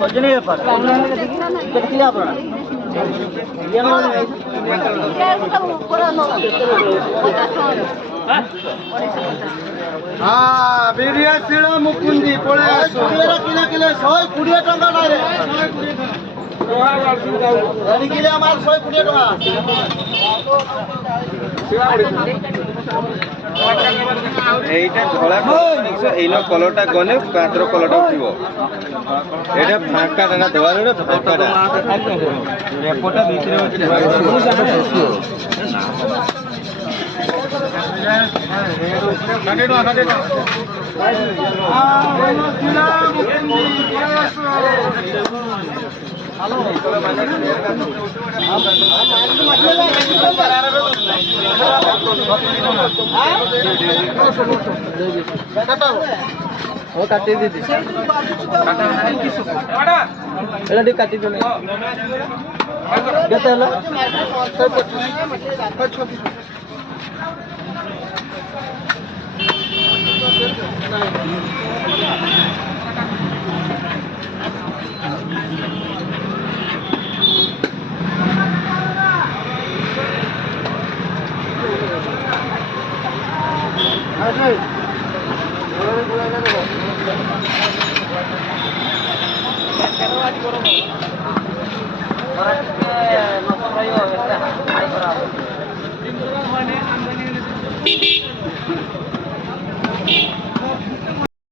সজনে ব্যাপার দেখলে আপনারা হ্যাঁ বিরিয়া শিড়া মুকুন্দি পড়ে আসো কিনা কিলে 120 টাকা ডাইরে 120 কিলে আমার 120 টাকা এইটা ধলা এইন কলরটা গলে কাঁচর কলরটা উঠিব এটা ফাঁকাটা না ধোয়া এটা ফাঁকাটা রেপোটা ভিতরে ও কাটি দিদি এটা ঠিক কাটি দেবে কেতে হলো